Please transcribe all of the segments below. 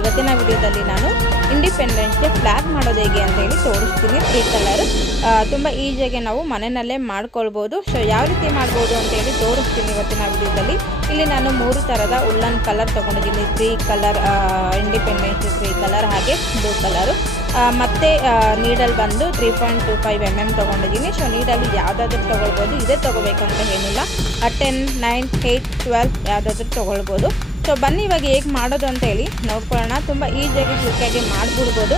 ಇವತ್ತಿನ ವಿಡಿಯೋದಲ್ಲಿ ನಾನು ಇಂಡಿಪೆಂಡೆನ್ಸ್ ಡೇ ಫ್ಲಾಗ್ ಮಾಡೋದು ಹೇಗೆ ಅಂತ ಹೇಳಿ ತೋರಿಸ್ತೀನಿ. 3 ಕಲರ್ ತುಂಬ ಈಸಿಯಾಗಿ ನಾವು ಮನೆಯಲ್ಲೇ ಮಾಡ್ಕೊಳ್ಬೋದು. ಸೊ ಯಾವ ರೀತಿ ಮಾಡ್ಬೋದು ಅಂತ ಹೇಳಿ ತೋರಿಸ್ತೀನಿ ಇವತ್ತಿನ ವಿಡಿಯೋದಲ್ಲಿ. ಇಲ್ಲಿ ನಾನು 3 ಥರದ ಉಲ್ಲನ್ ಕಲರ್ ತೊಗೊಂಡಿದ್ದೀನಿ. 3 ಕಲರ್ ಇಂಡಿಪೆಂಡೆನ್ಸ್ 3 ಕಲರ್, ಹಾಗೆ ಬ್ಲೂ ಕಲರು, ಮತ್ತು ನೀಡಲ್ ಬಂದು 3.25 mm ತೊಗೊಂಡಿದ್ದೀನಿ. ಸೊ ನೀಡಲ್ಲಿ ಯಾವುದಾದ್ರೂ ತೊಗೊಳ್ಬೋದು, ಇದೇ ತೊಗೋಬೇಕಂತ ಏನಿಲ್ಲ. 10, 9, 8, 12 ಯಾವುದಾದ್ರೂ ತೊಗೊಳ್ಬೋದು. ಸೊ ಬನ್ನಿ ಇವಾಗ ಹೇಗೆ ಮಾಡೋದು ಅಂತ ಹೇಳಿ ನೋಡ್ಕೊಳ್ಳೋಣ. ತುಂಬ ಈಸಿಯಾಗಿ ಕ್ವಿಕ್ಕಾಗಿ ಮಾಡಿಬಿಡ್ಬೋದು,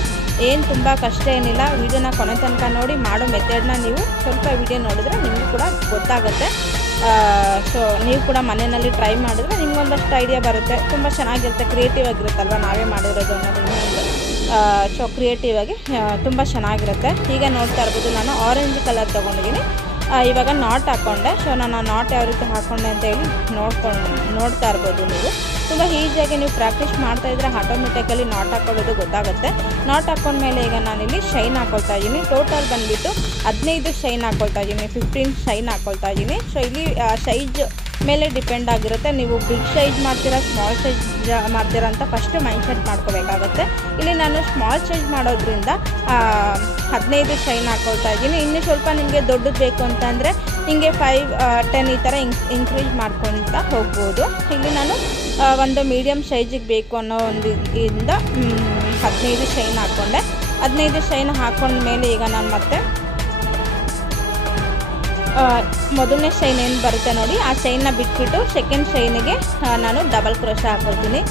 ಏನು ತುಂಬ ಕಷ್ಟ ಏನಿಲ್ಲ. ವಿಡಿಯೋನ ಕೊನೆ ತನಕ ನೋಡಿ, ಮಾಡೋ ಮೆಥಡ್ನ ನೀವು ಸ್ವಲ್ಪ ವಿಡಿಯೋ ನೋಡಿದ್ರೆ ನಿಮಗೂ ಕೂಡ ಗೊತ್ತಾಗುತ್ತೆ. ಸೊ ನೀವು ಕೂಡ ಮನೆಯಲ್ಲಿ ಟ್ರೈ ಮಾಡಿದ್ರೆ ನಿಮ್ಗೊಂದಷ್ಟು ಐಡಿಯಾ ಬರುತ್ತೆ. ತುಂಬ ಚೆನ್ನಾಗಿರುತ್ತೆ, ಕ್ರಿಯೇಟಿವ್ ಆಗಿರುತ್ತಲ್ವ ನಾವೇ ಮಾಡಿರೋದು ಅನ್ನೋದು ಇನ್ನೊಂದು. ಸೊ ಕ್ರಿಯೇಟಿವ್ ಆಗಿ ತುಂಬ ಚೆನ್ನಾಗಿರುತ್ತೆ. ಈಗ ನೋಡ್ತಾ ಇರ್ಬೋದು ನಾನು ಆರೆಂಜ್ ಕಲರ್ ತೊಗೊಂಡಿದ್ದೀನಿ. ಇವಾಗ ನಾಟ್ ಹಾಕ್ಕೊಂಡೆ. ಸೊ ನಾನು ಆ ನಾಟ್ ಯಾವ ರೀತಿ ಹಾಕ್ಕೊಂಡೆ ಅಂತ ಹೇಳಿ ನೋಡ್ತಾ ಇರ್ಬೋದು ನೀವು. ತುಂಬ ಈಸಿಯಾಗಿ ನೀವು ಪ್ರಾಕ್ಟೀಸ್ ಮಾಡ್ತಾಯಿದ್ರೆ ಆಟೋಮೆಟಿಕಲಿ ನಾಟ್ ಹಾಕೊಳ್ಳೋದು ಗೊತ್ತಾಗುತ್ತೆ. ನಾಟ್ ಹಾಕ್ಕೊಂಡ್ಮೇಲೆ ಈಗ ನಾನಿಲ್ಲಿ ಶೈನ್ ಹಾಕ್ಕೊಳ್ತಾ ಇದ್ದೀನಿ. ಟೋಟಲ್ ಬಂದುಬಿಟ್ಟು 15 ಶೈನ್ ಹಾಕ್ಕೊಳ್ತಾ ಇದ್ದೀನಿ, 15 ಶೈನ್ ಹಾಕ್ಕೊಳ್ತಾ ಇದ್ದೀನಿ. ಸೊ ಇಲ್ಲಿ ಸೈಜ್ ಮೇಲೆ ಡಿಪೆಂಡ್ ಆಗಿರುತ್ತೆ. ನೀವು ಬಿಗ್ ಸೈಜ್ ಮಾಡ್ತೀರಾ, ಸ್ಮಾಲ್ ಸೈಜ್ ಮಾಡ್ತೀರಾ ಅಂತ ಫಸ್ಟು ಮೈಂಡ್ ಸೆಟ್ ಮಾಡ್ಕೋಬೇಕಾಗತ್ತೆ. ಇಲ್ಲಿ ನಾನು ಸ್ಮಾಲ್ ಸೈಜ್ ಮಾಡೋದ್ರಿಂದ 15 ಶೈನ್ ಹಾಕ್ಕೊಳ್ತಾ ಇದ್ದೀನಿ. ಇನ್ನು ಸ್ವಲ್ಪ ನಿಮಗೆ ದೊಡ್ಡದು ಬೇಕು ಅಂತಂದರೆ ಹಿಂಗೆ 5, 10 ಈ ಥರ ಇನ್ಕ್ರೀಸ್ ಮಾಡ್ಕೊಳ್ತಾ ಹೋಗ್ಬೋದು. ಇಲ್ಲಿ ನಾನು ಒಂದು ಮೀಡಿಯಮ್ ಸೈಜಿಗೆ ಬೇಕು ಅನ್ನೋ ಒಂದು ಇಂದ 15 ಶೈನ್ ಹಾಕ್ಕೊಂಡೆ. 15 ಶೈನ್ ಹಾಕ್ಕೊಂಡ್ಮೇಲೆ ಈಗ ನಾನು ಮತ್ತೆ ಮೊದಲನೇ ಶೈನ್ ಏನು ಬರುತ್ತೆ ನೋಡಿ, ಆ ಶೈನ್ನ ಬಿಟ್ಬಿಟ್ಟು ಸೆಕೆಂಡ್ ಶೈನಿಗೆ ನಾನು ಡಬಲ್ ಕ್ರೋಶೆ ಹಾಕ್ಕೊಳ್ತೀನಿ.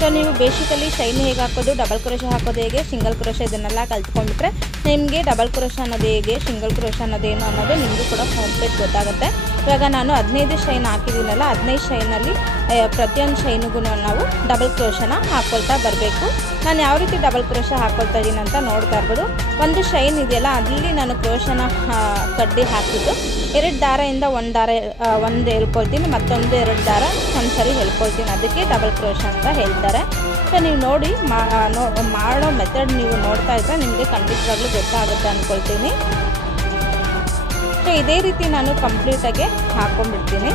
ಸೊ ನೀವು ಬೇಸಿಕಲಿ ಶೈನ್ ಹೇಗೆ ಹಾಕೋದು, ಡಬಲ್ ಕ್ರೋಶೆ ಹಾಕೋದು ಹೇಗೆ, ಸಿಂಗಲ್ ಕ್ರೋಶೆ ಇದನ್ನೆಲ್ಲ ಕಲ್ತ್ಕೊಂಡ್ಬಿಟ್ರೆ ನಿಮಗೆ ಡಬಲ್ ಕ್ರೋಶೆ ಅನ್ನೋದು ಹೇಗೆ, ಸಿಂಗಲ್ ಕ್ರೋಶೆ ಅನ್ನೋದೇನು ಅನ್ನೋದು ನಿಮಗೂ ಕೂಡ ಕಂಪ್ಲೀಟ್ ಗೊತ್ತಾಗುತ್ತೆ. ಇವಾಗ ನಾನು 15 ಶೈನ್ ಹಾಕಿದ್ದೀನಲ್ಲ, 15 ಶೈನಲ್ಲಿ ಪ್ರತಿಯೊಂದು ಶೈನಿಗೂ ನಾವು ಡಬಲ್ ಕ್ರೋಶನ ಹಾಕ್ಕೊಳ್ತಾ ಬರಬೇಕು. ನಾನು ಯಾವ ರೀತಿ ಡಬಲ್ ಕ್ರೋಶೆ ಹಾಕ್ಕೊಳ್ತಾ ಇದ್ದೀನಿ ಅಂತ ನೋಡ್ತಾ ಇರ್ಬೋದು. ಒಂದು ಶೈನ್ ಇದೆಯಲ್ಲ, ಅಲ್ಲಿ ನಾನು ಕ್ರೋಶನ ಕಡ್ಡಿ ಹಾಕಿದ್ದು 2 ದಾರದಿಂದ ಒಂದು ಹೇಳ್ಕೊಳ್ತೀನಿ, ಮತ್ತೊಂದು 2 ದಾರ ಒಂದು ಸರಿ ಹೇಳ್ಕೊಳ್ತೀನಿ. ಅದಕ್ಕೆ ಡಬಲ್ ಕ್ರೋಶೆ ಅಂತ ಹೇಳ್ತಾರೆ. ಸೊ ನೀವು ನೋಡಿ ಮಾಡೋ ಮೆಥಡ್ ನೀವು ನೋಡ್ತಾ ಇದ್ರೆ ನಿಮಗೆ ಖಂಡಿತವಾಗ್ಲೂ ಗೊತ್ತಾಗುತ್ತೆ ಅಂದ್ಕೊಳ್ತೀನಿ. ಸೊ ಇದೇ ರೀತಿ ನಾನು ಕಂಪ್ಲೀಟಾಗಿ ಹಾಕ್ಕೊಂಡ್ಬಿಡ್ತೀನಿ.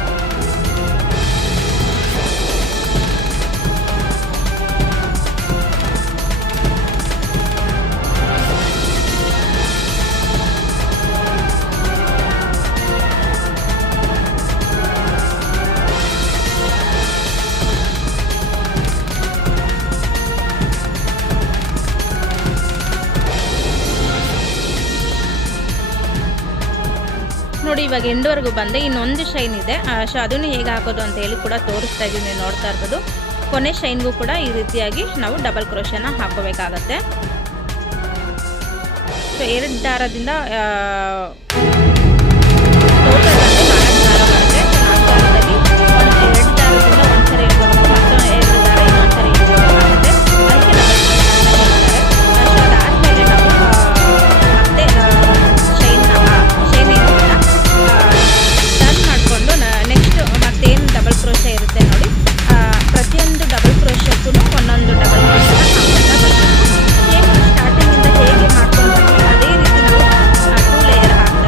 ನೋಡಿ ಇವಾಗ ಎಂಡ್ವರೆಗೂ ಬಂದೆ. ಇನ್ನೊಂದು ಶೈನ್ ಇದೆ. ಸೊ ಅದನ್ನು ಹೇಗೆ ಹಾಕೋದು ಅಂತ ಹೇಳಿ ಕೂಡ ತೋರಿಸ್ತಾ ಇದ್ದೀನಿ, ನೀವು ನೋಡ್ತಾ ಇರ್ಬೋದು. ಕೊನೆ ಶೈನ್ಗೂ ಕೂಡ ಈ ರೀತಿಯಾಗಿ ನಾವು ಡಬಲ್ ಕ್ರೋಶನ ಹಾಕೋಬೇಕಾಗತ್ತೆ. ಸೊ 2 ದಾರದಿಂದ ಟೋಟಲ್ ಬಂದು 4 ದಾರ ಬರುತ್ತೆ. 4 ದಾರದಲ್ಲಿ 2 ದಾರದಿಂದ ಒಂದ್ಸರಿ ಇಟ್ಕೋಬೇಕು, ಮತ್ತೊಂದು 2 ದಾರ ಇನ್ನೊಂದ್ಸರಿ ಇಟ್ಕೋಬೇಕಾಗುತ್ತೆ. ಅದಕ್ಕೆ ಡಬಲ್ ಕ್ರೋಶೆ ಅಂತ ಹೇಳ್ತಾರೆ. ಸೊ ಅದಾದಮೇಲೆ ನಾವು ಮತ್ತೆ ಶೈನ್ ಏನಿಲ್ಲ ಟರ್ನ್ ಮಾಡಿಕೊಂಡು ನೆಕ್ಸ್ಟ್ ಮತ್ತೇನು ಡಬಲ್ ಕ್ರೋಶೆ ಇರುತ್ತೆ ನೋಡಿ, ಪ್ರತಿಯೊಂದು ಡಬಲ್ ಕ್ರೋಶಕ್ಕೂ ಒಂದೊಂದು ಡಬಲ್ ಕ್ರೋಶನ ಹಾಕ್ಕೊಳ್ತಾ ಬರಬೇಕು. ಸೇಮ್ ಸ್ಟಾರ್ಟಿಂಗಿಂದ ಹೇಗೆ ಮಾಡ್ಕೊಂಡು ಬಂದ್ವಿ ಅದೇ ರೀತಿ ನಾವು 2 ಲೇಯರ್ ಹಾಕಿ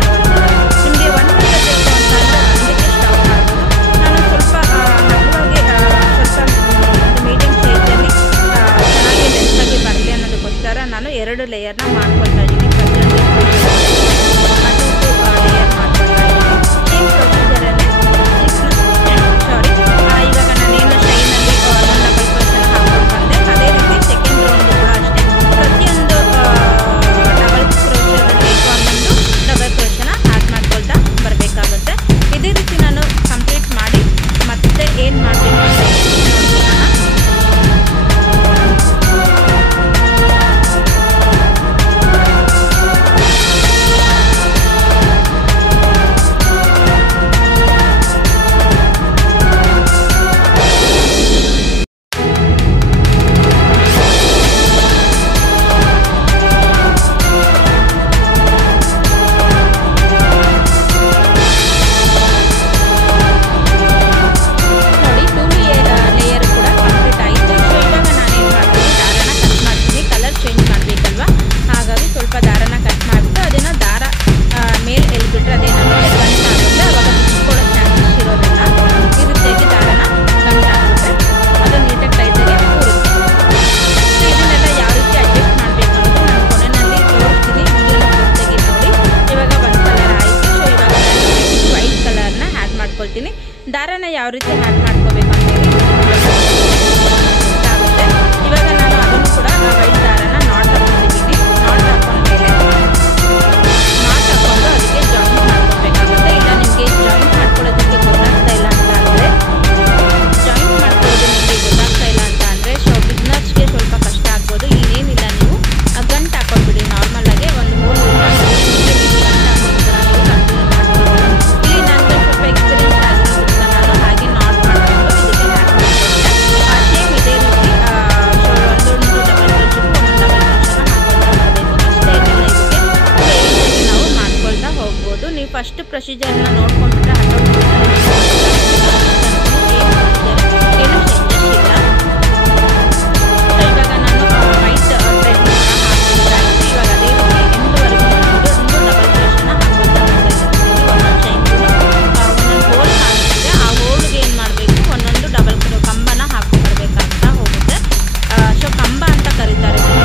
ಮಾಡ್ಕೊಳ್ತೀನಿ. ದಾರನ ಯಾವ ರೀತಿ ಹ್ಯಾಕ್ ಮಾಡ್ಕೋಬೇಕು ಅಂತೇಳಿ ಆಗುತ್ತೆ. ಇವಾಗ ನಾನು ಅದನ್ನು ಕೂಡ ವೈಟ್ ದಾರನ ನಾಟ್ ಹಾಕೊಂಡಿದ್ದೀನಿ. ನಾಟ್ ಹಾಕೊಂಡ್ಮೇಲೆ ನಾಟ್ ಹಾಕೊಂಡು ಅದಕ್ಕೆ ಜಾಯಿಂಟ್ ಮಾಡ್ಕೊಬೇಕಾಗುತ್ತೆ. ಇಲ್ಲ ನಿಮಗೆ ಜಾಯಿಂಟ್ ಮಾಡ್ಕೊಳ್ಳೋದಕ್ಕೆ ಗೊತ್ತಾಗ್ತಾ ಇಲ್ಲ ಅಂತ ಅಂದರೆ ಜಾಯಿಂಟ್ ಮಾಡ್ಕೊಳ್ಳೋದು ನಿಮಗೆ ಗೊತ್ತಾಗ್ತಾ ಇಲ್ಲ ಅಂತ ಅಂದರೆ ಬಿಗ್ನರ್ಸ್ಗೆ ಸ್ವಲ್ಪ ಕಷ್ಟ ಆಗ್ಬೋದು. ಏನಿಲ್ಲ, ನೀವು ಗಂಟು ಹಾಕೊಂಡ್ಬಿಡಿ. ನಾರ್ಮಲ್ ಆಗಿ ಒಂದು ಹೋಲ್ ಗಂಟು ಹಾಕೊಂಡು ಕೂಡ ನೀವು ಕಂಟಿನ್ಯೂ ಮಾಡ್ಬೋದು. ಇಲ್ಲಿ ನನಗೆ ಸ್ವಲ್ಪ ಎಕ್ಸ್ಪೀರಿಯನ್ಸ್ ಆಗಿರೋದ್ರಿಂದ ನಾನು ಹಾಗೆ ನಾಟ್ ಮಾಡಿಕೊಂಡು ಇದಕ್ಕೆ ಹ್ಯಾಕ್ ಮಾಡ್ಕೊಂಡೆ. ಸೇಮ್ ಇದೇ ರೀತಿ ಒಂದೊಂದು ಡಬಲ್ ಕ್ರೋಶೆಗೂ ಒಂದೊಂದು ಡಬಲ್ ಕ್ರೋಶನ ಹಾಕ್ಕೊಳ್ತಾ ಬರಬೇಕು. ಅಷ್ಟೇ ಏನಿಲ್ಲ, ಇದಕ್ಕೆ ತುಂಬ ಈಸಿಯಾಗಿ ನಾವು ಮಾಡ್ಕೊಳ್ತಾ ಹೋಗ್ಬೋದು. ನೀವು ಫಸ್ಟ್ ಪ್ರೊಸೀಜರ್ನ ನೋಡ್ಕೊಂಡ್ಬಿಟ್ರೆ ಏನು ಚೇಂಜಸ್ ಇಲ್ಲ. ಸೊ ಇವಾಗ ನಾನು ವೈಟ್ ಥ್ರೆಡ್ನ ಹಾಕಿದ್ದಾಯಿತು. ಇವಾಗ ಅದೇ ರೀತಿ ಎಂಡ್ವರೆಗೂ ಒಂದು ಡಬಲ್ ಕ್ರೋಶನ ಹಾಕ್ಕೊಳ್ತಾ ಬರ್ತಾ ಇದ್ದೀನಿ. ಒಂದೊಂದು ಚೈನ್ಗೂ ಒಂದೊಂದು ಹೋಲ್ ಕಾಣಿಸುತ್ತೆ. ಆ ಹೋಲ್ಗೆ ಏನು ಮಾಡಬೇಕು, ಒಂದೊಂದು ಡಬಲ್ ಕಂಬನ ಹಾಕ್ಕೊಂಡ್ಬರ್ಬೇಕಾಗ್ತಾ ಹೋಗುತ್ತೆ. ಸೊ ಕಂಬ ಅಂತ ಕರೀತಾರೆ ಇದಕ್ಕೆ.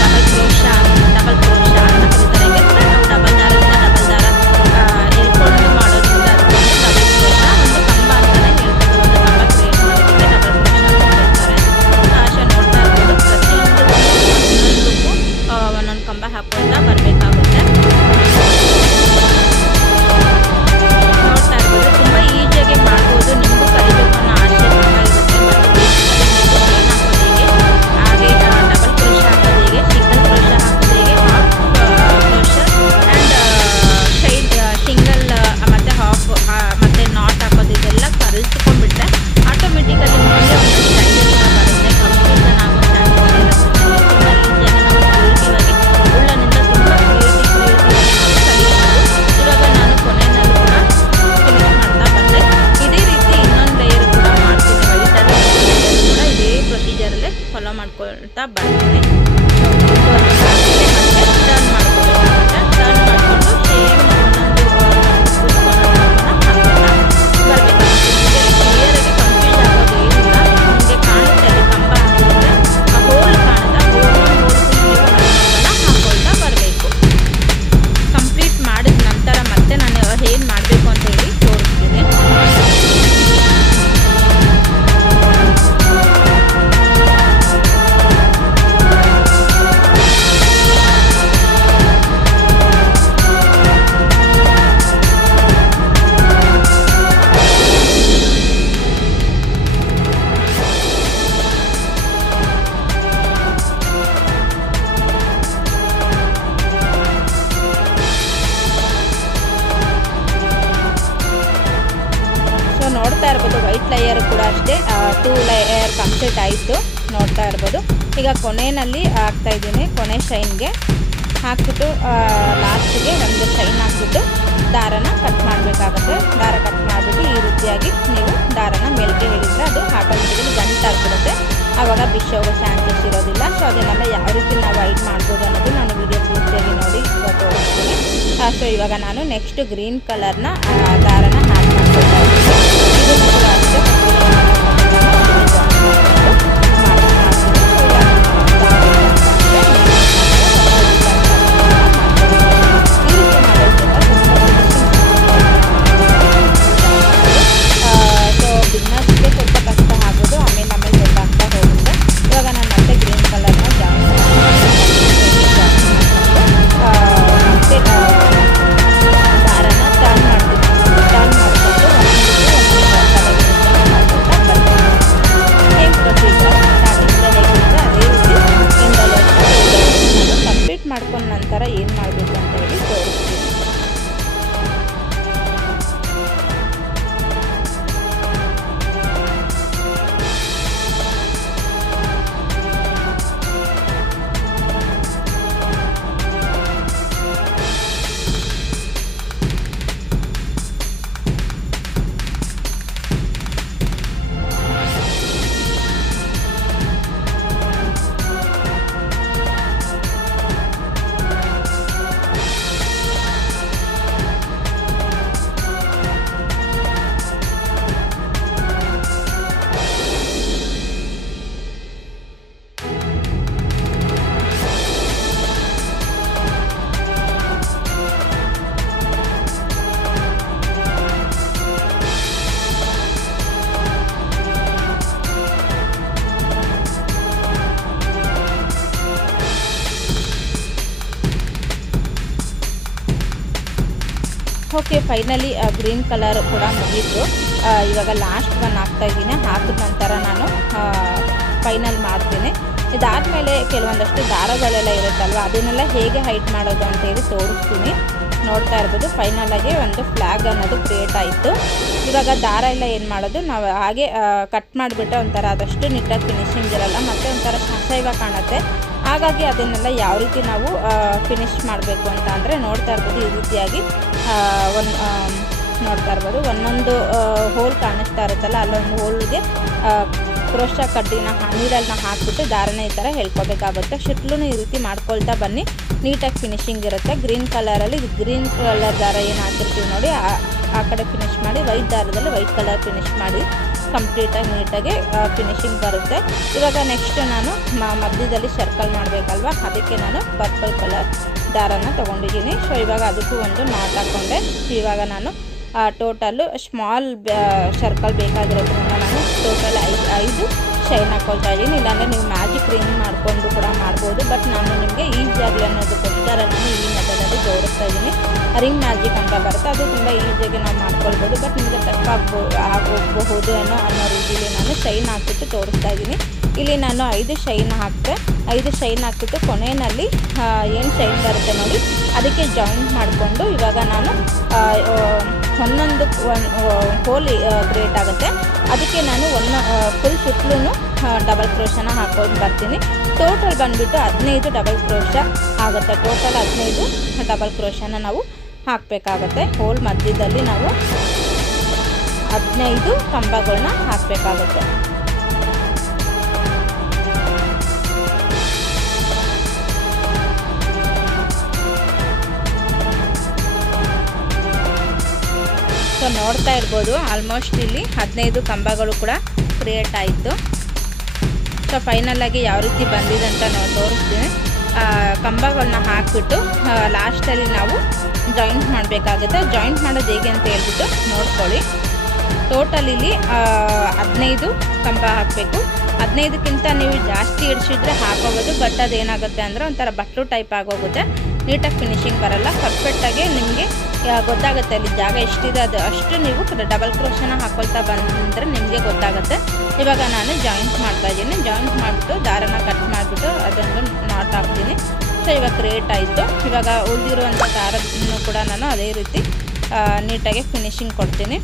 ಡಬಲ್ ಕ್ರೋಶ ಅಂತ ಕರೀತಾರೆ. ಯಾಕೆಂದರೆ ನಾವು ಡಬಲ್ ದಾರದಿಂದ ಡಬಲ್ ದಾರ ಹೇಳ್ಕೊಂಡು ಮಾಡೋದ್ರಿಂದ ಅದಕ್ಕೊಂದು ಡಬಲ್ ಕ್ರೋಶ, ಒಂದು ಕಂಬ ಅಂತಲೇ ಹೇಳ್ಬೋದು. ಒಂದು ಕಂಬ ಕ್ರಿಯೇಟ್ ಮಾಡೋದಕ್ಕೆ ಡಬಲ್ ಕ್ರೋಶ ಅಂತ ಹೇಳ್ತಾರೆ. ಸೊ ನೋಡ್ತಾ ಇರ್ಬೋದು, ಪ್ರತಿಯೊಂದಕ್ಕೂ ಒಂದೊಂದು ಕಂಬ ಹಾಕ್ಕೊಳ್ತಾ ಬರಬೇಕಾಗುತ್ತೆ. ನೋಡ್ತಾ ಇರ್ಬೋದು, ತುಂಬ ಈಸಿಯಾಗಿ ಮಾಡ್ಬೋದು. ನಿಮಗೂ ಕಲಿಬೇಕು ಅನ್ನೋ ಆಸೆ ತುಂಬ ಇರುತ್ತೆ. ಹಾಗೆ ಡಬಲ್ ಕ್ರೋಶ ಹಾಕೋದು ಹೇಗೆ, ಸಿಂಗಲ್ ಕ್ರೋಶ ಹಾಕೋದು ಹೇಗೆ, ಹಾಫ್ ಕ್ರೋಶ ಆ್ಯಂಡ್ ಸಿಂಗಲ್ ಮತ್ತು ಹಾಫ್ ಮತ್ತು ನಾಟ್ ಹಾಕೋದು ಇದೆಲ್ಲ ಕಲಿತ್ಕೊಂಡ್ಬಿಟ್ರೆ ಆಟೋಮೆಟಿಕಲಿ ಮುಂದೆ ಒಂದು ಸ್ಟೈಲ್ ಕೂಡ ಬರುತ್ತೆ. ಕನ್ಫ್ಯೂಷನ್ ಆಗೋ ಚಾನ್ಸಸ್ ಇರುತ್ತೆ. ತುಂಬ ಈಸಿಯಾಗಿ ನಾವು ಕ್ರಿಯೇಟಿವಾಗಿ ಉಳ್ಳನಿಂದ ತುಂಬ ಕ್ರಿಯೇಟಿವ್ ನಾವು ಕಲಿಬೋದು. ಇವಾಗ ನಾನು ಕೊನೆಯಲ್ಲೂ ಕೂಡ ಫಿನಿಶ್ ಮಾಡ್ತಾ ಬಂದೆ. ಇದೇ ರೀತಿ ಇನ್ನೊಂದು ಲೇಯರ್ ಕೂಡ ಮಾಡ್ತೀನಿ. ವೈಟಲ್ಲಿ ಲೇಯರ್ ಕೂಡ ಇದೇ ಪ್ರೊಸೀಜರಲ್ಲೇ ಫಾಲೋ ಮಾಡ್ಕೊಳ್ತಾ ಬರ್ತೀನಿ. ಸೊ ಆದಮೇಲೆ ಮತ್ತೆ ಟರ್ನ್ ಮಾಡ್ಕೋಬೇಕಾಗುತ್ತೆ. ಟರ್ನ್ ಮಾಡಿಕೊಂಡು ಸೇಮ್ ಒಂದೊಂದು ಹಾಕ್ಕೊಳ್ತಾ ಬರಬೇಕಾಗುತ್ತೆ. ಕ್ಲಿಯರಾಗಿ ಕನ್ಫ್ಯೂಸ್ ಆಗೋದು ಏನಿಲ್ಲ. ನಿಮಗೆ ಕಾಣುತ್ತೆ ಅಲ್ಲಿ ಕಂಬ ಹಾಕಿರುತ್ತೆ, ಆ ಹೋಲ್ ಕಾಣುತ್ತೆ. ಹೋಲ್ಗೂ ನೀವು ಕಂಬನ ಹಾಕ್ಕೊಳ್ತಾ ಬರಬೇಕು. ಕಂಪ್ಲೀಟ್ ಮಾಡಿದ ನಂತರ ಮತ್ತೆ ನಾನು ಏನು ಮಾಡಬೇಕು ಅಂತ ಹೇಳಿ ತೋರಿಸ್ತೀನಿ. ಸೊ ನೋಡ್ತಾ ಇರ್ಬೋದು, ವೈಟ್ ಲೇಯರ್ ಕೂಡ ಅಷ್ಟೇ 2 ಲೇಯರ್ ಕಂಪ್ಲೀಟ್ ಆಯಿತು. ನೋಡ್ತಾ ಇರ್ಬೋದು, ಈಗ ಕೊನೆಯಲ್ಲಿ ಹಾಕ್ತಾ ಇದ್ದೀನಿ. ಕೊನೆ ಶೈನ್ಗೆ ಹಾಕ್ಬಿಟ್ಟು ಲಾಸ್ಟಿಗೆ ಒಂದು ಶೈನ್ ಹಾಕ್ಬಿಟ್ಟು ದಾರನ ಕಟ್ ಮಾಡಬೇಕಾಗುತ್ತೆ. ದಾರ ಕಟ್ ಮಾಡಿಬಿಟ್ಟು ಈ ರೀತಿಯಾಗಿ ನೀವು ದಾರನ ಮೇಲ್ಗೆ ಹೇಳಿದರೆ ಅದು ಆಟೋಮೆಟಿಕಲಿ ಗಂಟಾಗ್ಬಿಡುತ್ತೆ. ಆವಾಗ ಬಿಚ್ಚೋಗೋ ಚಾನ್ಸಸ್ ಇರೋದಿಲ್ಲ. ಸೊ ಅದನ್ನೆಲ್ಲ ಯಾವ ರೀತಿ ನಾವು ವೈಟ್ ಮಾಡ್ಬೋದು ಅನ್ನೋದು ನಾನು ವಿಡಿಯೋ ಪೂರ್ತಿಯಾಗಿ ನೋಡಿ ತೋರಿಸ್ತೀನಿ. ಸೊ ಇವಾಗ ನಾನು ನೆಕ್ಸ್ಟ್ ಗ್ರೀನ್ ಕಲರ್ನ ದಾರನ ಹ್ಯಾಕ್ ಮಾಡ್ಕೊಳ್ತಾ ಇದ್ದೀನಿ. ಇದನ್ನು ಕೂಡ ಅಷ್ಟೇ ಬಿಗ್ನರ್ಸ್ಗೆ ಸ್ವಲ್ಪ ಕಷ್ಟ ಆಗೋದು. ಆಮೇಲೆ ಗೊತ್ತಾಗ್ತಾ ಹೋಗುತ್ತೆ. ಇವಾಗ ನಾನು ಮತ್ತೆ ಗ್ರೀನ್ ಕಲರ್ನ ಜಾಯಿನ್ ಮತ್ತೆ ದಾರನ ಟರ್ನ್ ಮಾಡ್ತೀನಿ. ಟರ್ನ್ ಮಾಡಿಕೊಂಡು ಓಕೆ, ಫೈನಲಿ ಗ್ರೀನ್ ಕಲರ್ ಕೂಡ ಮುಗೀತು. ಇವಾಗ ಲಾಸ್ಟ್ ಒನ್ ಹಾಕ್ತಾಯಿದ್ದೀನಿ. ಹಾಕಿದ ನಂತರ ನಾನು ಫೈನಲ್ ಮಾಡ್ತೀನಿ. ಇದಾದಮೇಲೆ ಕೆಲವೊಂದಷ್ಟು ದಾರಗಳೆಲ್ಲ ಇರುತ್ತಲ್ವ, ಅದನ್ನೆಲ್ಲ ಹೇಗೆ ಹೈಟ್ ಮಾಡೋದು ಅಂತೇಳಿ ತೋರಿಸ್ತೀನಿ. ನೋಡ್ತಾ ಇರ್ಬೋದು, ಫೈನಲಾಗಿ ಒಂದು ಫ್ಲ್ಯಾಗ್ ಅನ್ನೋದು ಕ್ರಿಯೇಟ್ ಆಯಿತು. ಇವಾಗ ದಾರ ಎಲ್ಲ ಏನು ಮಾಡೋದು, ನಾವು ಹಾಗೆ ಕಟ್ ಮಾಡಿಬಿಟ್ರೆ ಒಂಥರ ಅದಷ್ಟು ನೀಟಾಗಿ ಫಿನಿಶಿಂಗ್ ಇರಲ್ಲ, ಮತ್ತು ಒಂಥರ ಸಾಸೈವ ಕಾಣುತ್ತೆ. ಹಾಗಾಗಿ ಅದನ್ನೆಲ್ಲ ಯಾವ ರೀತಿ ನಾವು ಫಿನಿಶ್ ಮಾಡಬೇಕು ಅಂತ ಅಂದರೆ ನೋಡ್ತಾ ಇರ್ಬೋದು, ಈ ರೀತಿಯಾಗಿ ನೋಡ್ತಾ ಇರ್ಬೋದು ಒಂದೊಂದು ಹೋಲ್ ಕಾಣಿಸ್ತಾ ಇರುತ್ತಲ್ಲ, ಅಲ್ಲೊಂದು ಹೋಲ್ಗೆ ಕ್ರೋಶಾ ಕಡ್ಡಿನ ನೀರನ್ನ ಹಾಕಿಬಿಟ್ಟು ದಾರನ ಈ ಥರ ಹೇಳ್ಕೊಬೇಕಾಗುತ್ತೆ. ಶುಟ್ಲೂ ಈ ರೀತಿ ಮಾಡ್ಕೊಳ್ತಾ ಬನ್ನಿ, ನೀಟಾಗಿ ಫಿನಿಶಿಂಗ್ ಇರುತ್ತೆ. ಗ್ರೀನ್ ಕಲರಲ್ಲಿ ಗ್ರೀನ್ ಕಲರ್ ದಾರ ಏನು ಹಾಕಿರ್ತೀವಿ ನೋಡಿ, ಆ ಕಡೆ ಫಿನಿಶ್ ಮಾಡಿ, ವೈಟ್ ದಾರದಲ್ಲಿ ವೈಟ್ ಕಲರ್ ಫಿನಿಶ್ ಮಾಡಿ ಕಂಪ್ಲೀಟಾಗಿ ನೀಟಾಗಿ ಫಿನಿಶಿಂಗ್ ಬರುತ್ತೆ. ಇವಾಗ ನೆಕ್ಸ್ಟ್ ನಾನು ಮಧ್ಯದಲ್ಲಿ ಸರ್ಕಲ್ ಮಾಡಬೇಕಲ್ವ, ಅದಕ್ಕೆ ನಾನು ಪರ್ಪಲ್ ಕಲರ್ ದಾರನ ತೊಗೊಂಡಿದ್ದೀನಿ. ಸೊ ಇವಾಗ ಅದಕ್ಕೂ ಒಂದು ನಾಟ್ ಹಾಕ್ಕೊಂಡೆ. ಇವಾಗ ನಾನು ಟೋಟಲ್ಲು ಸ್ಮಾಲ್ ಸರ್ಕಲ್ ಬೇಕಾಗಿರೋದ್ರಿಂದ ನಾನು ಟೋಟಲ್ 5 ಶೈನ್ ಹಾಕ್ಕೊಳ್ತಾ ಇದ್ದೀನಿ. ಇಲ್ಲಾಂದರೆ ನೀವು ಮ್ಯಾಜಿಕ್ ರಿಂಗ್ ಮಾಡಿಕೊಂಡು ಕೂಡ ಮಾಡ್ಬೋದು, ಬಟ್ ನಾನು ನಿಮಗೆ ಈಸಿಯಾಗಲಿ ಅನ್ನೋದಕ್ಕೋಸ್ಕರ ನಾನು ಈ ಮೆಥಡಲ್ಲಿ ತೋರಿಸ್ತಾ ಇದ್ದೀನಿ. ರಿಂಗ್ ಮ್ಯಾಜಿಕ್ ಅಂತ ಬರುತ್ತೆ, ಅದು ತುಂಬ ಈಸಿಯಾಗಿ ನಾವು ಮಾಡ್ಕೊಳ್ಬೋದು, ಬಟ್ ನಿಮಗೆ ಟಫ್ ಆಗೋಗಬಹುದು ಅನ್ನೋ ರೀತಿಯಲ್ಲಿ ನಾನು ಶೈನ್ ಹಾಕ್ಬಿಟ್ಟು ತೋರಿಸ್ತಾ ಇದ್ದೀನಿ. ಇಲ್ಲಿ ನಾನು 5 ಶೈನ್ ಹಾಕಿದೆ. 5 ಶೈನ್ ಹಾಕ್ಬಿಟ್ಟು ಕೊನೆಯಲ್ಲಿ ಏನು ಶೈನ್ ಬರುತ್ತೆ ನೋಡಿ, ಅದಕ್ಕೆ ಜಾಯಿಂಟ್ ಮಾಡಿಕೊಂಡು ಇವಾಗ ನಾನು ಒಂದೊಂದು ಹೋಲ್ ಕ್ರಿಯೇಟ್ ಆಗುತ್ತೆ, ಅದಕ್ಕೆ ನಾನು ಫುಲ್ ಸುತ್ತಲೂ ಡಬಲ್ ಕ್ರೋಶನ ಹಾಕೊಂಡು ಬರ್ತೀನಿ. ಟೋಟಲ್ ಬಂದುಬಿಟ್ಟು 15 ಡಬಲ್ ಕ್ರೋಶ ಆಗುತ್ತೆ. ಟೋಟಲ್ 15 ಡಬಲ್ ಕ್ರೋಶನ ನಾವು ಹಾಕಬೇಕಾಗತ್ತೆ. ಹೋಲ್ ಮಧ್ಯದಲ್ಲಿ ನಾವು 15 ಕಂಬಗಳನ್ನ ಹಾಕಬೇಕಾಗುತ್ತೆ. ಸೊ ನೋಡ್ತಾ ಇರ್ಬೋದು, ಆಲ್ಮೋಸ್ಟ್ ಇಲ್ಲಿ 15 ಕಂಬಗಳು ಕೂಡ ಕ್ರಿಯೇಟ್ ಆಯಿತು. ಸೊ ಫೈನಲಾಗಿ ಯಾವ ರೀತಿ ಬಂದಿದೆ ಅಂತ ನಾವು ತೋರಿಸ್ತೀನಿ. ಕಂಬಗಳನ್ನ ಹಾಕಿಬಿಟ್ಟು ಲಾಸ್ಟಲ್ಲಿ ನಾವು ಜಾಯಿಂಟ್ ಮಾಡಬೇಕಾಗುತ್ತೆ. ಜಾಯಿಂಟ್ ಮಾಡೋದು ಹೇಗೆ ಅಂತ ಹೇಳ್ಬಿಟ್ಟು ನೋಡ್ಕೊಳ್ಳಿ. ಟೋಟಲ್ ಇಲ್ಲಿ 15 ಕಂಬ ಹಾಕಬೇಕು. 15ಕ್ಕಿಂತ ನೀವು ಜಾಸ್ತಿ ಇಡಿಸಿದ್ರೆ ಹಾಕೋಬೋದು, ಬಟ್ ಅದೇನಾಗುತ್ತೆ ಅಂದರೆ ಒಂಥರ ಬಟ್ಲು ಟೈಪ್ ಆಗೋಗುತ್ತೆ, ನೀಟಾಗಿ ಫಿನಿಶಿಂಗ್ ಬರಲ್ಲ. ಪರ್ಫೆಕ್ಟಾಗಿ ನಿಮಗೆ ಗೊತ್ತಾಗುತ್ತೆ ಅಲ್ಲಿ ಜಾಗ ಎಷ್ಟಿದೆ ಅದು ಅಷ್ಟು ನೀವು ಡಬಲ್ ಕ್ರೋಶನ ಹಾಕೊಳ್ತಾ ಬಂದರೆ ನಿಮಗೆ ಗೊತ್ತಾಗುತ್ತೆ. ಇವಾಗ ನಾನು ಜಾಯಿಂಟ್ ಮಾಡ್ತಾಯಿದ್ದೀನಿ. ಜಾಯಿಂಟ್ ಮಾಡಿಬಿಟ್ಟು ದಾರನ ಕಟ್ ಮಾಡಿಬಿಟ್ಟು ಅದನ್ನು ನಾಟ್ ಹಾಕ್ತೀನಿ. ಸೊ ಇವಾಗ ಕ್ರಿಯೇಟ್ ಆಯಿತು. ಇವಾಗ ಉಳಿದಿರುವಂಥ ದಾರವನ್ನು ಕೂಡ ನಾನು ಅದೇ ರೀತಿ ನೀಟಾಗಿ ಫಿನಿಶಿಂಗ್ ಕೊಡ್ತೀನಿ.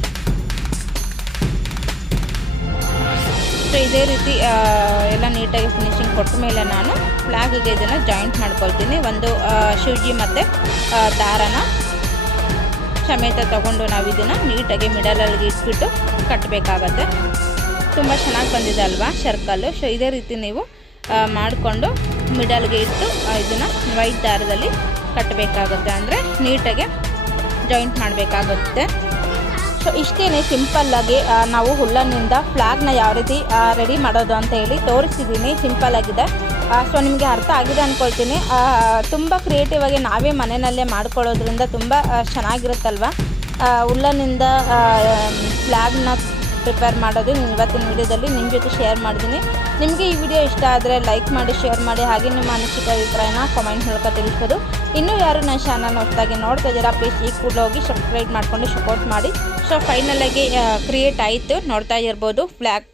ಸೊ ಇದೇ ರೀತಿ ಎಲ್ಲ ನೀಟಾಗಿ ಫಿನಿಶಿಂಗ್ ಕೊಟ್ಟ ಮೇಲೆ ನಾನು ಫ್ಲ್ಯಾಗ್ಗೆ ಇದನ್ನು ಜಾಯಿಂಟ್ ಮಾಡ್ಕೊಳ್ತೀನಿ. ಒಂದು ಶಿವಜಿ ಮತ್ತು ದಾರನ ಸಮೇತ ತೊಗೊಂಡು ನಾವು ಇದನ್ನು ನೀಟಾಗಿ ಮಿಡಲಲ್ಲಿ ಇಟ್ಬಿಟ್ಟು ಕಟ್ಟಬೇಕಾಗತ್ತೆ. ತುಂಬ ಚೆನ್ನಾಗಿ ಬಂದಿದೆ ಅಲ್ವಾ ಸರ್ಕಲ್ಲು. ಸೊ ಇದೇ ರೀತಿ ನೀವು ಮಾಡಿಕೊಂಡು ಮಿಡಲ್ಗೆ ಇಟ್ಟು ಇದನ್ನು ವೈಟ್ ದಾರದಲ್ಲಿ ಕಟ್ಟಬೇಕಾಗುತ್ತೆ, ಅಂದರೆ ನೀಟಾಗಿ ಜಾಯಿಂಟ್ ಮಾಡಬೇಕಾಗುತ್ತೆ. ಸೊ ಇಷ್ಟೇ ಸಿಂಪಲ್ಲಾಗಿ ನಾವು ಹುಲ್ಲನ್ನಿಂದ ಫ್ಲ್ಯಾಗ್ನ ಯಾವ ರೀತಿ ರೆಡಿ ಮಾಡೋದು ಅಂತ ಹೇಳಿ ತೋರಿಸಿದ್ದೀನಿ. ಸಿಂಪಲ್ಲಾಗಿದೆ. ಸೊ ನಿಮಗೆ ಅರ್ಥ ಆಗಿದೆ ಅಂದ್ಕೊಳ್ತೀನಿ. ತುಂಬ ಕ್ರಿಯೇಟಿವ್ ಆಗಿ ನಾವೇ ಮನೆಯಲ್ಲೇ ಮಾಡ್ಕೊಳ್ಳೋದ್ರಿಂದ ತುಂಬ ಚೆನ್ನಾಗಿರುತ್ತಲ್ವ. ಹುಲ್ಲನ್ನಿಂದ ಫ್ಲ್ಯಾಗ್ನ ಪ್ರಿಪೇರ್ ಮಾಡೋದು ಇವತ್ತಿನ ವಿಡಿಯೋದಲ್ಲಿ ನಿಮ್ಮ ಜೊತೆ ಶೇರ್ ಮಾಡಿದ್ದೀನಿ. ನಿಮಗೆ ಈ ವಿಡಿಯೋ ಇಷ್ಟ ಆದರೆ ಲೈಕ್ ಮಾಡಿ, ಶೇರ್ ಮಾಡಿ, ಹಾಗೆ ನಿಮ್ಮ ಅನಿಸಿಕೆ ಅಭಿಪ್ರಾಯನ ಕಾಮೆಂಟ್ ಮೂಲಕ ತಿಳಿಸ್ಬೋದು. ಇನ್ನೂ ಯಾರು ನನ್ನ ಚಾನಲ್ ಹೊಸದಾಗಿ ನೋಡ್ತಾ ಇದ್ದೀರಾ, ಪ್ಲೀಸ್ ಈ ಕೂಡಲೇ ಹೋಗಿ ಸಬ್ಸ್ಕ್ರೈಬ್ ಮಾಡಿಕೊಂಡು ಸಪೋರ್ಟ್ ಮಾಡಿ. ಸೊ ಫೈನಲಾಗಿ ಕ್ರಿಯೇಟ್ ಆಯಿತು, ನೋಡ್ತಾ ಇರ್ಬೋದು ಫ್ಲ್ಯಾಗ್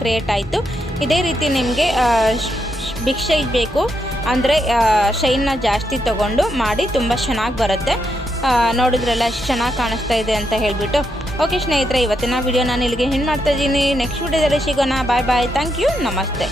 ಕ್ರಿಯೇಟ್ ಆಯಿತು. ಇದೇ ರೀತಿ ನಿಮಗೆ ಬಿಗ್ ಸೈಜ್ ಬೇಕು ಅಂದರೆ ಶೈನ್ನ ಜಾಸ್ತಿ ತೊಗೊಂಡು ಮಾಡಿ ತುಂಬ ಚೆನ್ನಾಗಿ ಬರುತ್ತೆ. ನೋಡಿದ್ರೆಲ್ಲ ಎಷ್ಟು ಚೆನ್ನಾಗಿ ಕಾಣಿಸ್ತಾ ಇದೆ ಅಂತ ಹೇಳಿಬಿಟ್ಟು. ಓಕೆ ಸ್ನೇಹಿತರೆ, ಇವತ್ತಿನ ವಿಡಿಯೋ ನಾನು ಇಲ್ಲಿಗೆ ಎಂಡ್ ಮಾಡ್ತಾ ಇದ್ದೀನಿ. ನೆಕ್ಸ್ಟ್ ವಿಡಿಯೋದಲ್ಲಿ ಸಿಗೋಣ. Bye bye. Thank you. ನಮಸ್ತೆ.